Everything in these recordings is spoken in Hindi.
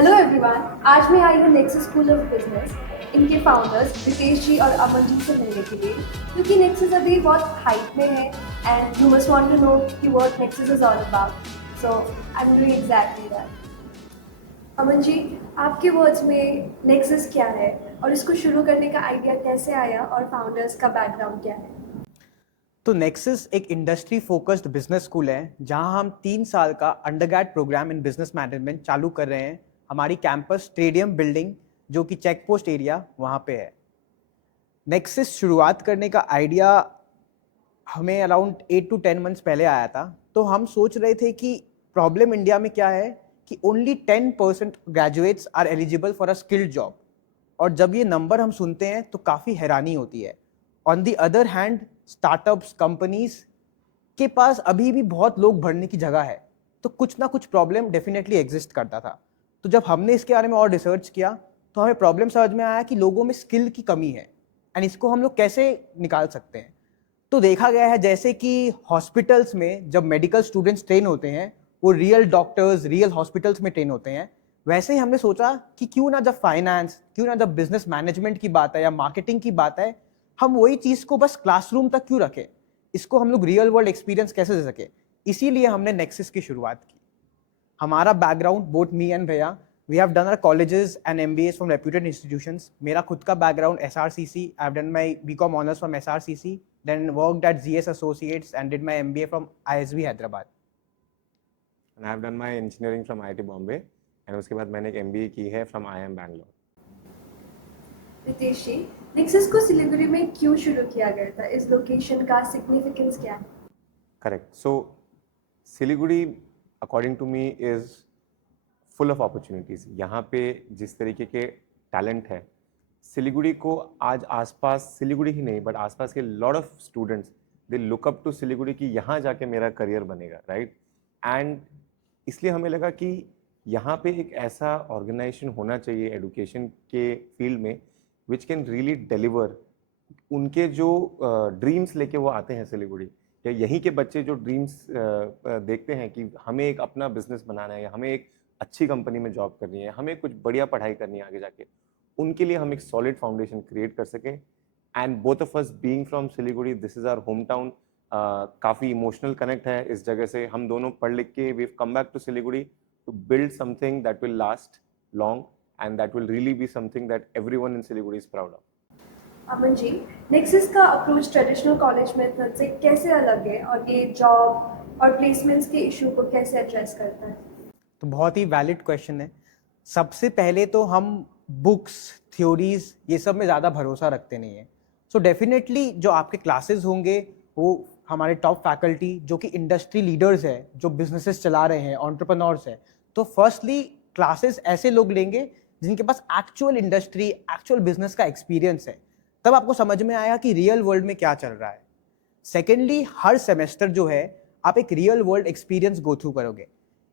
Hello everyone. आज मैं आई हूँ नेक्सस स्कूल ऑफ बिजनेस इनके फाउंडर्स रितेश जी और अमन जी से मिलने के लिए, क्योंकि नेक्सस अभी बहुत हाइप में है and you must want to know कि what Nexus is all about. So I am doing exactly that. Aman ji, आपके वर्ड्स में नेक्सस क्या है और इसको शुरू करने का आइडिया कैसे आया और फाउंडर्स का बैकग्राउंड क्या है? तो नेक्सस एक इंडस्ट्री फोकस्ड बिजनेस स्कूल है जहां हम 3 साल का undergrad programme in business management चालू कर रहे हैं। हमारी कैंपस स्टेडियम बिल्डिंग जो कि चेक पोस्ट एरिया वहां पे है। नेक्सस शुरुआत करने का आइडिया हमें अराउंड 8 to 10 मंथ्स पहले आया था। तो हम सोच रहे थे कि प्रॉब्लम इंडिया में क्या है कि only 10% graduates are eligible for a skilled job. और जब ये नंबर हम सुनते हैं तो काफ़ी हैरानी होती है। On the other hand startups companies के पास अभी भी बहुत लोग भरने की जगह है, तो कुछ ना कुछ प्रॉब्लम डेफिनेटली एग्जिस्ट करता था। तो जब हमने इसके बारे में और रिसर्च किया तो हमें प्रॉब्लम समझ में आया कि लोगों में स्किल की कमी है एंड इसको हम लोग कैसे निकाल सकते हैं। तो देखा गया है जैसे कि हॉस्पिटल्स में जब मेडिकल स्टूडेंट्स ट्रेन होते हैं वो रियल डॉक्टर्स रियल हॉस्पिटल्स में ट्रेन होते हैं, वैसे ही हमने सोचा कि क्यों ना जब फाइनेंस, क्यों ना जब बिजनेस मैनेजमेंट की बात है या मार्केटिंग की बात है, हम वही चीज़ को बस क्लासरूम तक क्यों रखें, इसको हम लोग रियल वर्ल्ड एक्सपीरियंस कैसे दे सके। इसीलिए हमने नेक्सस की शुरुआत की। हमारा बैकग्राउंड बोथ मी एंड भैया, we have done our colleges and MBAs from reputed institutions. मेरा खुद का background SRCC, I have done my BCom honours from SRCC, then worked at GS Associates and did my MBA from ISB Hyderabad. And I have done my engineering from IIT Bombay and उसके बाद मैंने एक MBA की है from IIM Bangalore. Ritesh ji, Nexus को सिलीगुड़ी में क्यों शुरू किया गया था? इस लोकेशन का सिग्निफिकेंस क्या है? Correct. So Siliguri, according to me, is full of opportunities. यहाँ पे जिस तरीके के टैलेंट है, सिलीगुड़ी को आज आसपास, सिलीगुड़ी ही नहीं बट आसपास के lot of students they look up to Siliguri कि यहाँ जाके मेरा करियर बनेगा, राइट? एंड इसलिए हमें लगा कि यहाँ पे एक ऐसा ऑर्गेनाइजेशन होना चाहिए एडुकेशन के फील्ड में विच कैन रियली डिलीवर उनके जो ड्रीम्स लेके वो आते हैं सिलीगुड़ी, या यहीं के बच्चे जो ड्रीम्स देखते हैं कि हमें एक अपना बिजनेस बनाना है या हमें एक अच्छी कंपनी में जॉब करनी है, हमें कुछ बढ़िया पढ़ाई करनी है आगे जाके, उनके लिए हम एक सॉलिड फाउंडेशन क्रिएट कर सकें। And both of us being from Siliguri, this is our home town. काफ़ी इमोशनल कनेक्ट है इस जगह से। हम दोनों पढ़ लिख के we have come back to Siliguri to build something that will last long and that will really be something that everyone in Siliguri is proud of. Aman ji, Nexus का अप्रोच ट्रेडिशनल कॉलेज मेथड से कैसे अलग है और ये जॉब और प्लेसमेंट्स के इशू को कैसे एड्रेस करता है? तो बहुत ही वैलिड क्वेश्चन है। सबसे पहले तो हम बुक्स, थ्योरीज ये सब में ज़्यादा भरोसा रखते नहीं है। सो डेफिनेटली जो आपके क्लासेस होंगे वो हमारे टॉप फैकल्टी जो कि इंडस्ट्री लीडर्स है, जो बिजनेसेस चला रहे हैं, एंटरप्रेन्योर्स हैं, तो फर्स्टली क्लासेस ऐसे लोग लेंगे जिनके पास एक्चुअल इंडस्ट्री, एक्चुअल बिजनेस का एक्सपीरियंस है। तब आपको समझ में आया कि रियल वर्ल्ड में क्या चल रहा है। सेकेंडली, हर सेमेस्टर जो है आप एक real world experience go through करोगे।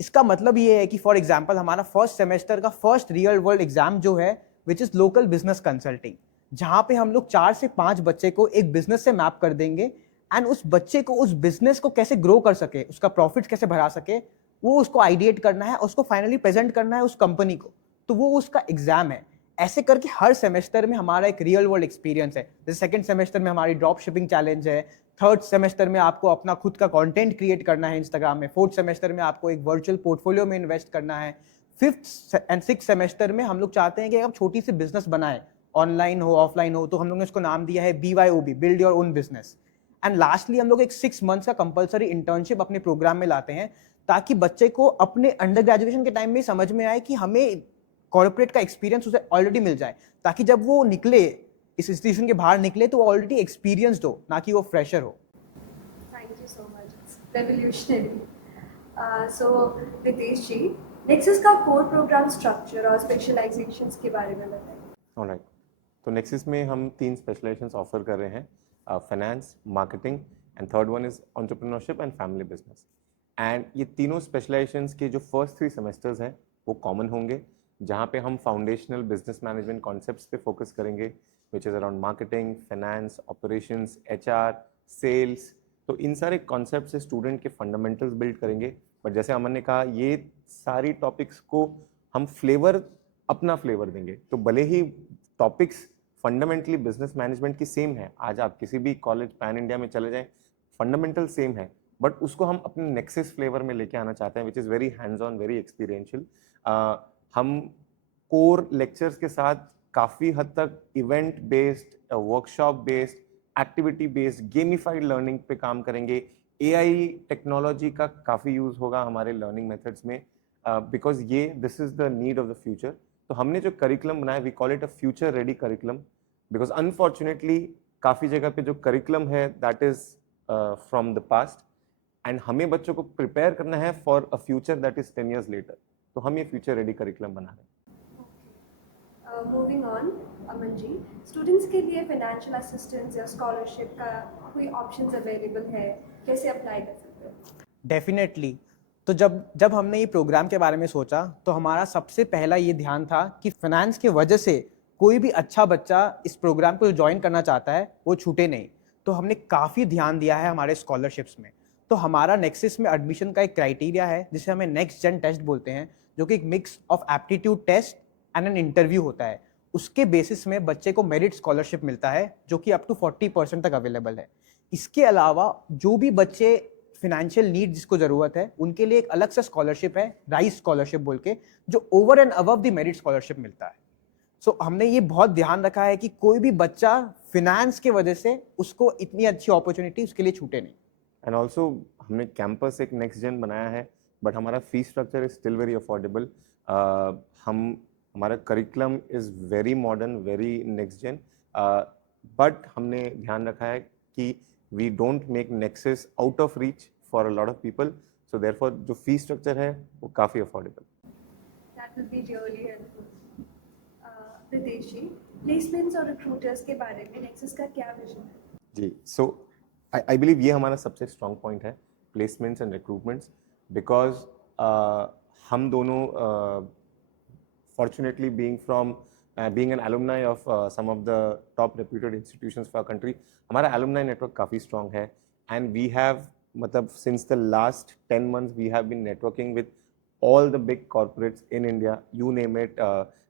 इसका मतलब ये है कि फॉर एग्जाम्पल हमारा फर्स्ट सेमेस्टर का फर्स्ट रियल वर्ल्ड एग्जाम जो है which is local business consulting, जहां पे हम लोग 4 से 5 बच्चे को एक बिजनेस से मैप कर देंगे एंड उस बच्चे को उस बिजनेस को कैसे ग्रो कर सके, उसका प्रॉफिट कैसे बढ़ा सके, वो उसको आइडिएट करना है, उसको फाइनली प्रेजेंट करना है उस कंपनी को, तो वो उसका एग्जाम है। ऐसे करके हर सेमेस्टर में हमारा एक रियल वर्ल्ड एक्सपीरियंस है। जैसे सेकंड सेमेस्टर में हमारी ड्रॉप शिपिंग चैलेंज है, थर्ड सेमेस्टर में आपको अपना खुद का कंटेंट क्रिएट करना है इंस्टाग्राम में, फोर्थ सेमेस्टर में आपको एक वर्चुअल पोर्टफोलियो में इन्वेस्ट करना है, फिफ्थ एंड सिक्स सेमेस्टर में हम लोग चाहते हैं कि आप छोटी सी बिजनेस बनाए, ऑनलाइन हो ऑफलाइन हो, तो हम लोग ने उसको नाम दिया है BYOB, build your own business. And lastly हम लोग एक 6 मंथ्स का कंपलसरी इंटर्नशिप अपने प्रोग्राम में लाते हैं ताकि बच्चे को अपने अंडर ग्रेजुएशन के टाइम में समझ में आए कि हमें कॉर्पोरेट का एक्सपीरियंस उसे ऑलरेडी मिल जाए, ताकि जब वो निकले, इस इंस्टीट्यूशन के बाहर निकले, तो वो ऑलरेडी एक्सपीरियंस्ड हो, ना कि वो फ्रेशर हो। Thank you so much, revolutionary. So Ritesh ji, Nexus का कोर प्रोग्राम स्ट्रक्चर और स्पेशलाइजेशंस के बारे में बताइए। ऑलराइट, तो नेक्सस में हम 3 स्पेशलाइजेशंस ऑफर कर रहे हैं, finance, marketing and third one is entrepreneurship and family business. And ये तीनों स्पेशलाइजेशंस के जो फर्स्ट 3 सेमेस्टर्स हैं वो कॉमन होंगे, जहाँ पे हम फाउंडेशनल बिजनेस मैनेजमेंट कॉन्सेप्ट्स पे फोकस करेंगे, which is around marketing, finance, operations, HR, sales. तो इन सारे कॉन्सेप्ट से स्टूडेंट के फंडामेंटल्स बिल्ड करेंगे। बट जैसे अमन ने कहा, ये सारी टॉपिक्स को हम फ्लेवर अपना फ्लेवर देंगे। तो भले ही टॉपिक्स फंडामेंटली बिजनेस मैनेजमेंट की सेम है, आज आप किसी भी कॉलेज पैन इंडिया में चले जाएं, फंडामेंटल सेम है, बट उसको हम अपने नेक्सस फ्लेवर में लेके आना चाहते हैं, which is very hands on, very experiential. हम कोर लेक्चर्स के साथ काफ़ी हद तक event based, workshop based, activity based, gamified learning पे काम करेंगे। एआई टेक्नोलॉजी का काफ़ी यूज़ होगा हमारे लर्निंग मेथड्स में, बिकॉज ये this is the need of the future. तो हमने जो करिकुलम बनाया, we call it a future ready curriculum, because unfortunately काफ़ी जगह पे जो करिकुलम है that is from the past, and हमें बच्चों को प्रिपेयर करना है for a future that is 10 years later. तो हम ये फ्यूचर रेडी करिकुलम बना रहे हैं। Moving on, Aman ji, students के लिए फाइनेंशियल असिस्टेंस या स्कॉलरशिप का कोई ऑप्शंस अवेलेबल है, कैसे अप्लाई कर सकते हैं? डेफिनेटली। तो जब जब हमने ये प्रोग्राम के बारे में सोचा तो हमारा सबसे पहला ये ध्यान था कि फाइनेंस की वजह से कोई भी अच्छा बच्चा इस प्रोग्राम को ज्वाइन करना चाहता है वो छूटे नहीं। तो हमने काफ़ी ध्यान दिया है हमारे स्कॉलरशिप्स में। तो हमारा नेक्सिस में एडमिशन का एक क्राइटेरिया है जिसे हमें नेक्स्ट जेन टेस्ट बोलते हैं, जो कि एक mix of aptitude test and an interview होता है। उसके बेसिस में बच्चे को मेरिट स्कॉलरशिप मिलता है जो कि अप टू 40% तक अवेलेबल है। इसके अलावा जो भी बच्चे फिनेंशियल नीड जिसको ज़रूरत है उनके लिए एक अलग से स्कॉलरशिप है, राइज स्कॉलरशिप बोल के, जो over and above the merit scholarship मिलता है। सो हमने ये बहुत ध्यान रखा है कि कोई भी बच्चा फिनेंस के वजह से उसको इतनी अच्छी अपॉर्चुनिटी उसके लिए छूटे नहीं। एंड ऑल्सो हमने कैंपस एक नेक्स्ट जेन बनाया है, बट हमारा fees structure is still very affordable. हमारा curriculum is very modern, very next gen, but हमने ध्यान रखा है कि we don't make Nexus out of reach for a lot of people, so therefore जो फीस स्ट्रक्चर है वो काफ़ी affordable. That will be really helpful. विदेशी प्लेसमेंट्स और रिक्रूटर्स के बारे में नेक्सस का क्या विजन है? जी, सो आई बिलीव ये हमारा सबसे स्ट्रॉन्ग पॉइंट है, प्लेसमेंट्स एंड रिक्रूटमेंट्स, बिकॉज हम दोनों fortunately being an alumni of some of the top reputed institutions for our country, हमारा alumni network काफ़ी strong है, and we have मतलब since the last 10 months we have been networking with all the big corporates in India, you name it,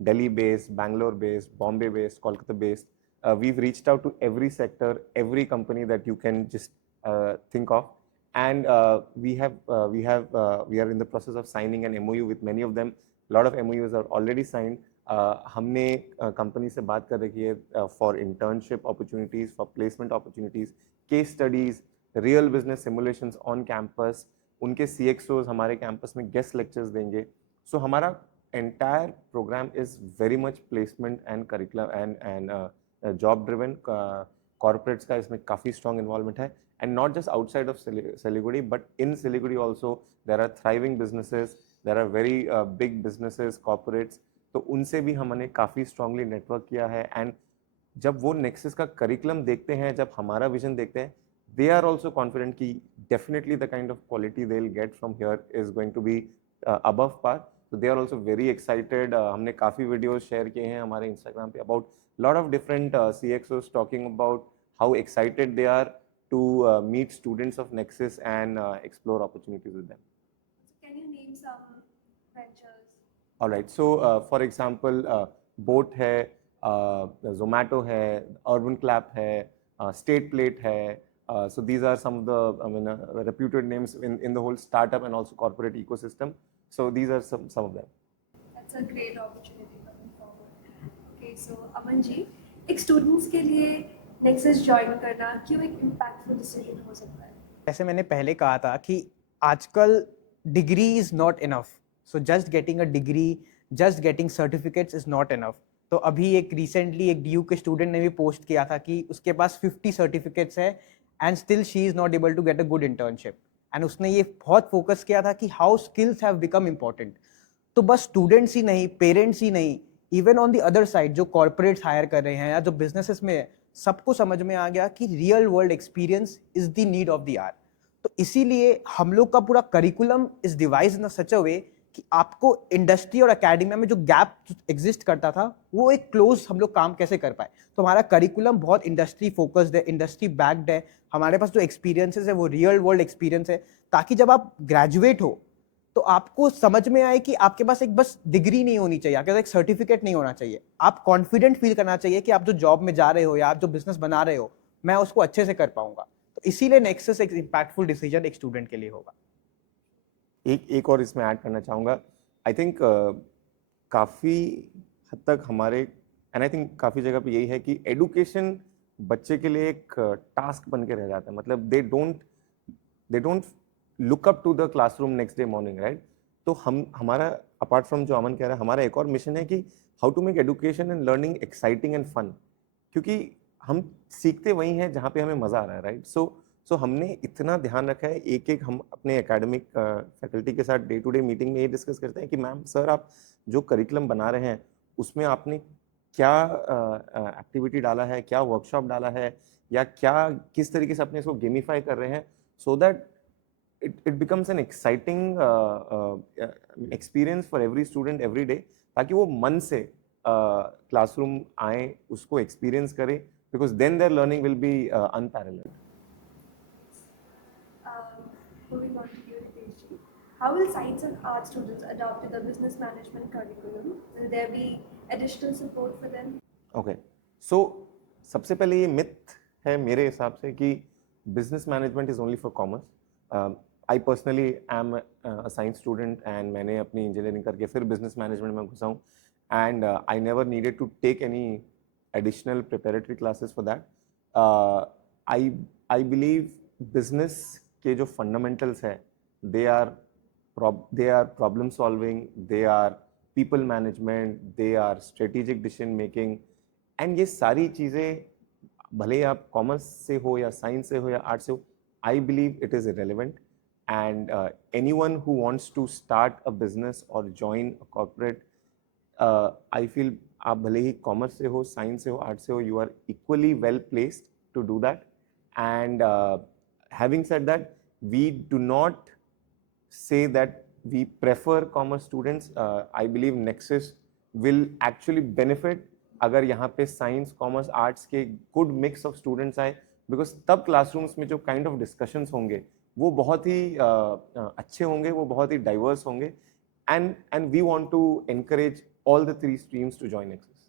Delhi based, Bangalore based, Bombay based, Kolkata based. We've reached out to every sector, every company that you can just think of, and we are in the process of signing an MOU with many of them. A lot of MOUs are already signed. हमने कंपनी से बात कर रखी है for internship opportunities, for placement opportunities, case studies, real business simulations on campus, उनके CXOs हमारे कैंपस में गेस्ट लेक्चर्स देंगे। सो हमारा entire programme is very much placement and curriculum and job driven. Corporates का इसमें काफ़ी स्ट्रॉन्ग इन्वॉल्वमेंट है, and not just outside of Siliguri but in Siliguri also there are thriving businesses, there are very big businesses, corporates, तो उनसे भी हमने काफ़ी स्ट्रांगली नेटवर्क किया है। एंड जब वो नेक्सस का करिकुलम देखते हैं, जब हमारा विजन देखते हैं, दे आर ऑल्सो कॉन्फिडेंट कि definitely the kind of quality they will get from here is going to be above par. तो they are also very excited. हमने काफ़ी वीडियोज शेयर किए हैं हमारे इंस्टाग्राम पे about lot of different CXOs talking about how excited they are to meet students of Nexus and explore opportunities with them. Can you name some ventures? All right, so for example, Boat है, Zomato है, Urban Clap है, State Plate है, so these are some of the reputed names in the whole startup and also corporate ecosystem. So these are some of them. That's a great opportunity coming forward. Okay, so Aman ji, एक स्टूडेंट्स के लिए नेक्सस ज्वाइन करना क्यों एक इम्पैक्टफुल डिसीजन हो सकता है? जैसे मैंने पहले कहा था कि आजकल degree is not enough, so just getting a degree, just getting certificates is not enough. तो अभी एक रिसेंटली एक DU के स्टूडेंट ने भी पोस्ट किया था कि उसके पास 50 सर्टिफिकेट्स है and still she is not able to get a good internship. And उसने ये बहुत फोकस किया था कि how skills have become important. तो बस स्टूडेंट्स ही नहीं, पेरेंट्स ही नहीं, even on the other side जो कॉर्पोरेट्स हायर कर रहे हैं या जो बिजनेसेस में है, सबको समझ में आ गया कि real world experience is the need of the hour. तो इसीलिए हम लोग का पूरा curriculum is devised in such a way कि आपको इंडस्ट्री और एकेडमिया में जो गैप एग्जिस्ट करता था वो एक क्लोज हम लोग काम कैसे कर पाए। तो हमारा करिकुलम बहुत इंडस्ट्री फोकस्ड है, इंडस्ट्री बैक्ड है। हमारे पास जो एक्सपीरियंसेस है वो रियल वर्ल्ड एक्सपीरियंस है, ताकि जब आप ग्रेजुएट हो तो आपको समझ में आए कि आपके पास एक बस डिग्री नहीं होनी चाहिए, आपके पास एक सर्टिफिकेट नहीं होना चाहिए, आप कॉन्फिडेंट फील करना चाहिए कि आप जो जॉब में जा रहे हो या आप जो बिजनेस बना रहे हो मैं उसको अच्छे से कर पाऊंगा। तो इसीलिए नेक्सस एक इम्पैक्टफुल डिसीजन एक स्टूडेंट के लिए होगा। एक और इसमें ऐड करना चाहूँगा। आई थिंक काफ़ी हद तक हमारे एंड आई थिंक काफ़ी जगह पे यही है कि एडुकेशन बच्चे के लिए एक टास्क बन के रह जाता है। मतलब they don't look up to the classroom next day morning, right? तो हमारा अपार्ट फ्रॉम जो अमन कह रहा है, हमारा एक और मिशन है कि how to make education and learning exciting and fun, क्योंकि हम सीखते वही हैं जहाँ पे हमें मज़ा आ रहा है, राइट? सो हमने इतना ध्यान रखा है, एक हम अपने एकेडमिक फैकल्टी के साथ डे टू डे मीटिंग में ये डिस्कस करते हैं कि मैम सर आप जो करिकुलम बना रहे हैं उसमें आपने क्या एक्टिविटी डाला है, क्या वर्कशॉप डाला है, या क्या किस तरीके से अपने इसको गेमिफाई कर रहे हैं, so that it becomes an exciting experience for every student every day, ताकि वो मन से क्लासरूम आए, उसको एक्सपीरियंस करें, because then their learning will be unparalleled. Moving on to you, Hitesh. How will science and art students adopt to the business management curriculum? Will there be additional support for them? Okay, so सबसे पहले ये मिथ है मेरे हिसाब से कि business management is only for commerce. I personally am a science student and मैंने अपनी इंजीनियरिंग करके फिर बिजनेस मैनेजमेंट में घुसा हूँ, and I never needed to take any additional preparatory classes for that. I believe business के जो फंडामेंटल्स है they are problem solving, they are people management, they are strategic decision making, and ये सारी चीज़ें भले ही आप कॉमर्स से हो या साइंस से हो या आर्ट्स से हो, I believe it is irrelevant, and anyone who wants to start a business or join a corporate, I feel आप भले ही कॉमर्स से हो, साइंस से हो, आर्ट्स से हो, you are equally well placed to do that. And having said that, we do not say that we prefer commerce students. I believe Nexus will actually benefit अगर यहाँ पे साइंस, कॉमर्स, आर्ट्स के गुड मिक्स ऑफ स्टूडेंट्स आए, बिकॉज तब क्लासरूम्स में जो काइंड ऑफ डिस्कशंस होंगे वो बहुत ही अच्छे होंगे, वो बहुत ही डाइवर्स होंगे, and we want to encourage all the three streams to join Nexus.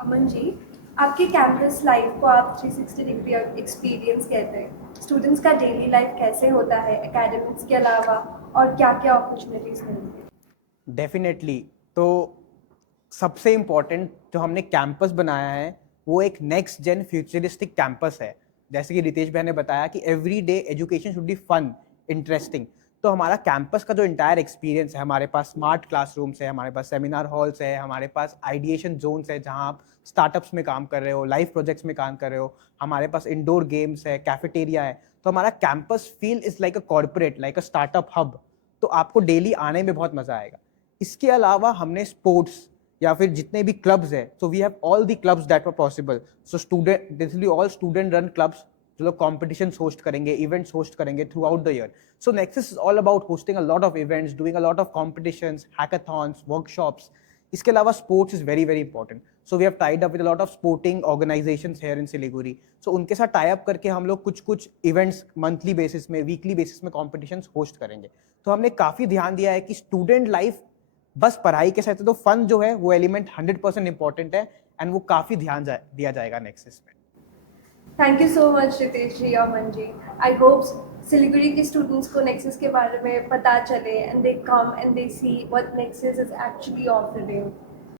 Aman ji, आपके कैंपस लाइफ को आप 360 डिग्री एक्सपीरियंस कहते हैं। स्टूडेंट्स का डेली लाइफ कैसे होता है एकेडमिक्स के अलावा, और क्या क्या अपॉर्चुनिटीज मिलती है? डेफिनेटली। तो सबसे इम्पॉर्टेंट जो हमने कैंपस बनाया है वो एक नेक्स्ट जेन फ्यूचरिस्टिक कैंपस है। जैसे कि रितेश भाई ने बताया कि every day education should be fun, interesting. तो हमारा कैंपस का जो इंटायर एक्सपीरियंस है, हमारे पास स्मार्ट क्लासरूम्स है, हमारे पास सेमिनार हॉल्स है, हमारे पास आइडिएशन जोन्स है जहां आप स्टार्टअप्स में काम कर रहे हो, लाइव प्रोजेक्ट्स में काम कर रहे हो, हमारे पास इंडोर गेम्स है, कैफेटेरिया है। तो हमारा campus feel is like a corporate, like a startup hub. तो आपको डेली आने में बहुत मजा आएगा। इसके अलावा हमने स्पोर्ट्स या फिर जितने भी क्लब्स है, so we have all the clubs that were possible. So student, basically all student run clubs जो लोग कॉम्पिटिशन्स होस्ट करेंगे, इवेंट्स होस्ट करेंगे throughout the year. So Nexus is all about hosting a lot of events, doing a lot of competitions, hackathons, workshops. इसके अलावा sports is very very important. So we have tied up with a lot of sporting organisations here in Siliguri. सो उनके साथ टाई अप करके हम लोग कुछ कुछ इवेंट्स मंथली बेसिस में, वीकली बेसिस में कॉम्पिटिशन्स होस्ट करेंगे। तो हमने काफ़ी ध्यान दिया है कि स्टूडेंट लाइफ बस पढ़ाई के साथ तो फन जो है वो एलिमेंट 100% इंपॉर्टेंट है, एंड वो काफ़ी ध्यान दिया जाएगा नेक्सस में। Thank you so much Ritesh ji और मन जी। आई होप सिलीगुड़ी के स्टूडेंट्स को नेक्सस के बारे में पता चले, and they come and they see what Nexus is actually offering.